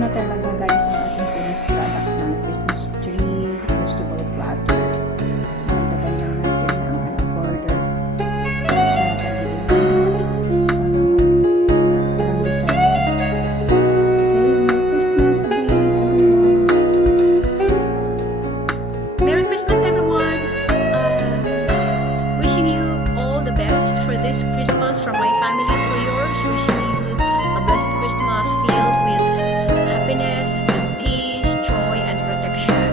na talaga guys ang ating finished products ng Christmas tree, vegetable platter. Nagdagan lang natin ng border sa Merry Christmas, everyone! Wishing you all the best for this Christmas from my family to yours. Wishing you a blessed Christmas filled with happiness, with peace, joy, and protection.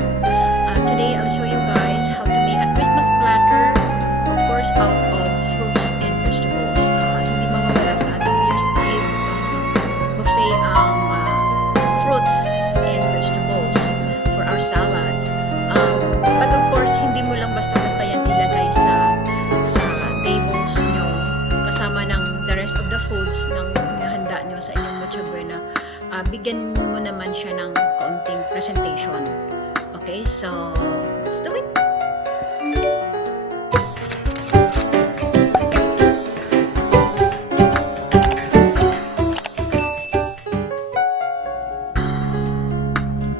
Today, I'll show you guys how to make a Christmas platter, of course, out of fruits and vegetables. Hindi mawawala sa ating New Year's Eve buffet ang fruits and vegetables for our salad. But of course, hindi mo lang basta-basta yan ilagay sa tables nyo kasama ng the rest of the foods ng handa nyo sa inyong Noche Buena. Bigyan mo naman siya ng kaunting presentation. Okay, so let's do it!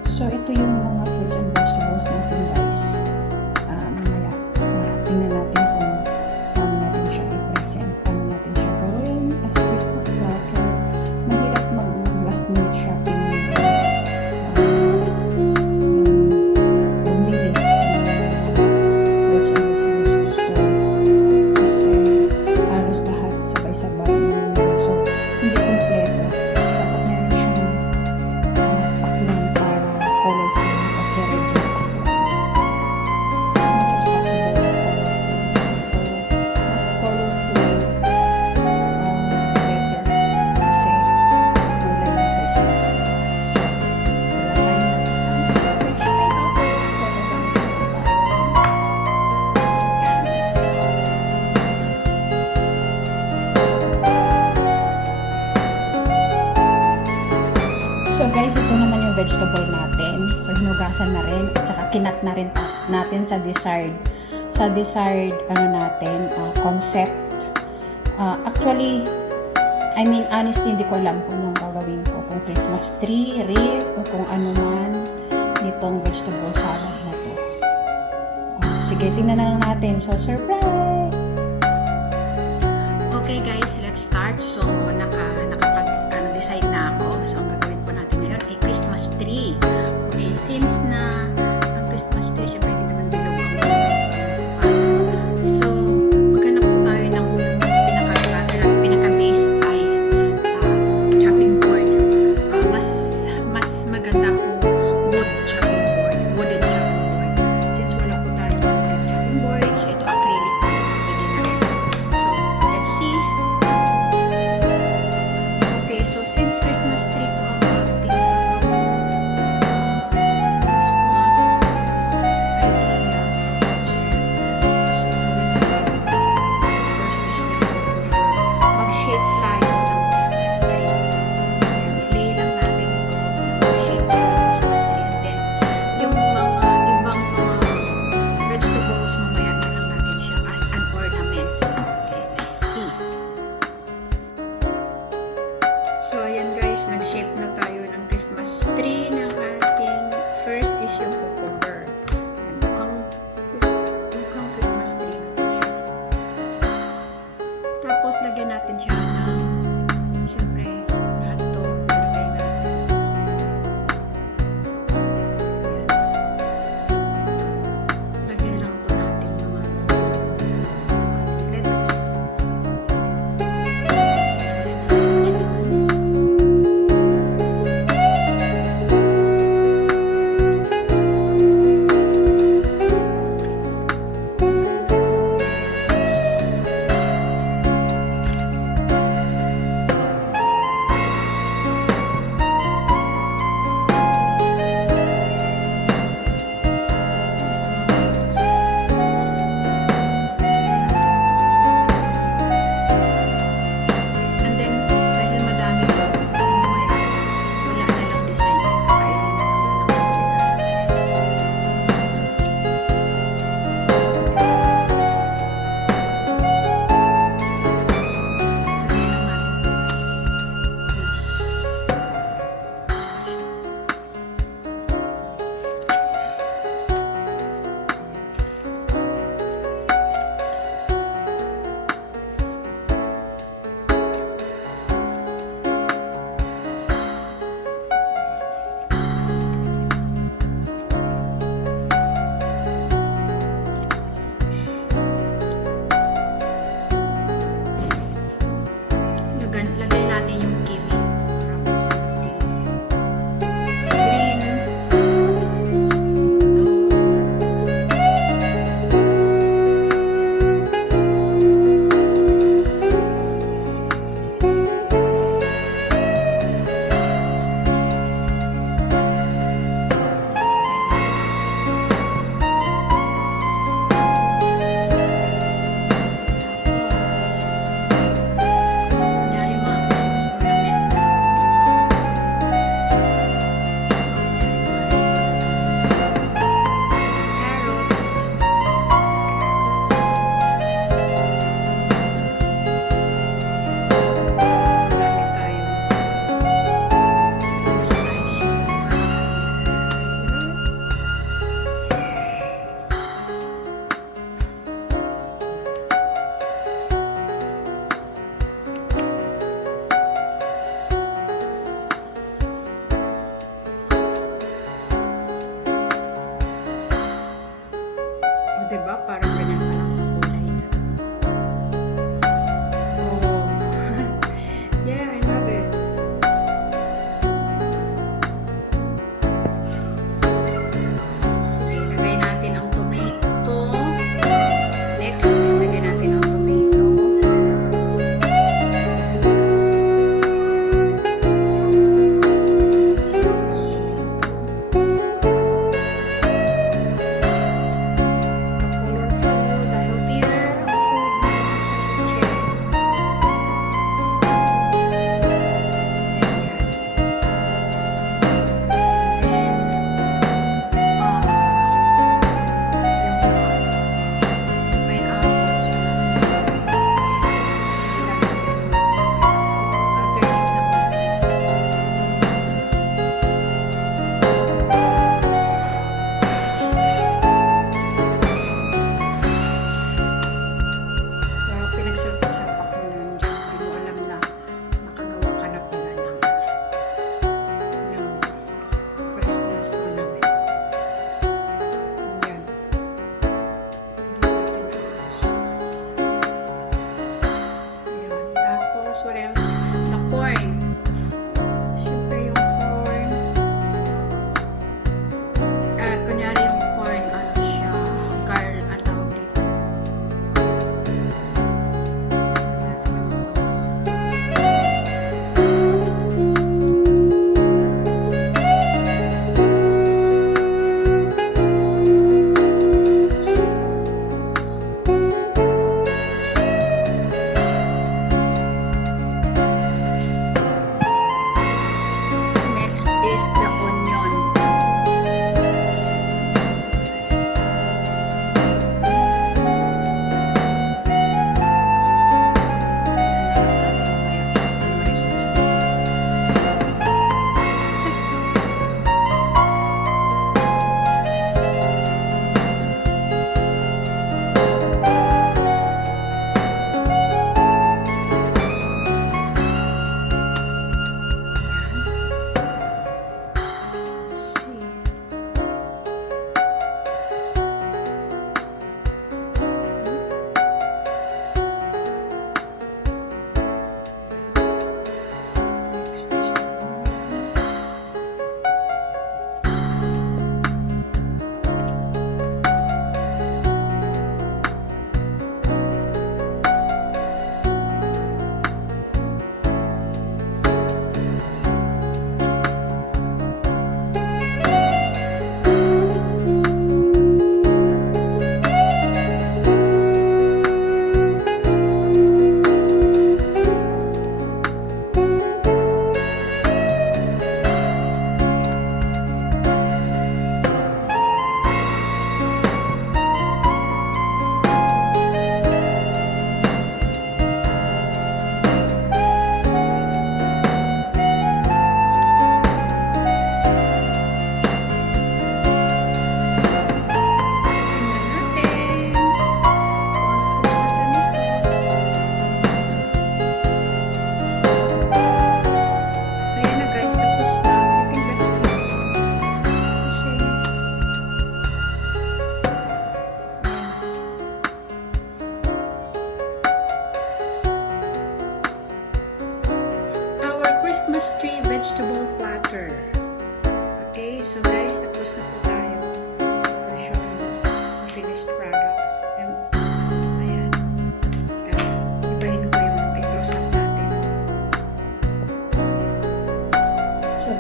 So, ito yung mga fruits and vegetables natin guys. Mamaya, tingnan natin kung paano natin siya i-present, paano natin siya gawin as Christmas platter. Mahirap mag-last minute shopping bumili ng fruits and vegetables sa store. Kasi halos lahat sabay-sabay ng so hindi kompleto. Dapat meron siyang paklan para colorful kasi ready as much as possible colorful. So, mas colorful better kasi kulay ng Christmas. So, wala So guys, ito naman yung vegetable natin. So hinugasan na rin at saka kinat na rin natin sa desired ano natin, concept. Actually, I mean honestly, hindi ko alam kung anong gagawin ko. Kung Christmas tree, wreath, o kung ano man nitong vegetable salad na to. Sige, tingnan na lang natin. So, surprise! Okay guys, let's start. So, nakapag-decide na ako. So, ang gagawin po natin ngayon ay Christmas tree. Okay, since na ang Christmas tree, syempre hindi naman bilog ang so, maghanap po tayo ng pinaka-base ay chopping board. Mas maganda kung wooden chopping board. Since wala po tayo ng chopping board, so ito acrylic. Pwede na rin. So, let's see.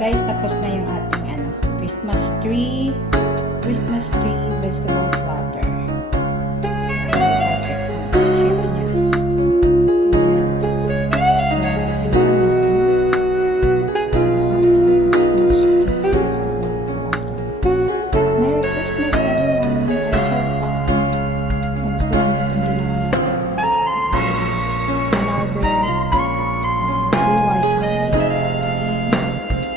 guys, tapos na yung ating Christmas tree vegetable platter. Perfect ang shape niya. Merry Christmas everyone! I hope nagustuhan niyo itong ginawa natin. Another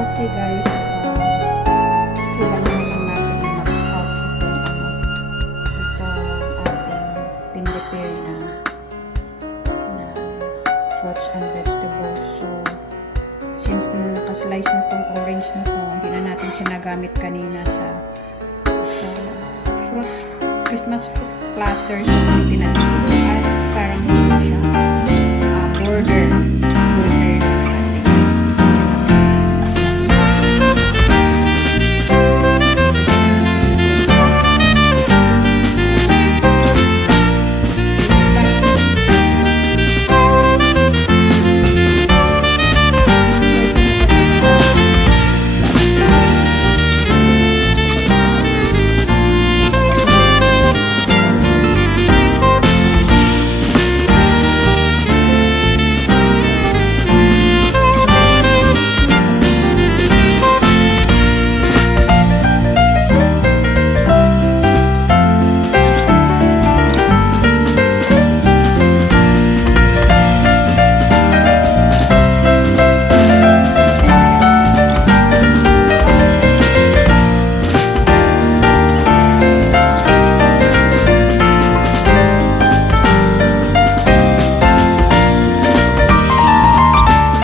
okay guys, kailangan lang natin i-max out itong ating pin-prepare na fruits and vegetables. So, since na nakaslice na itong orange na to, hindi na natin siya nagamit kanina sa Christmas fruit platter. So, hindi natin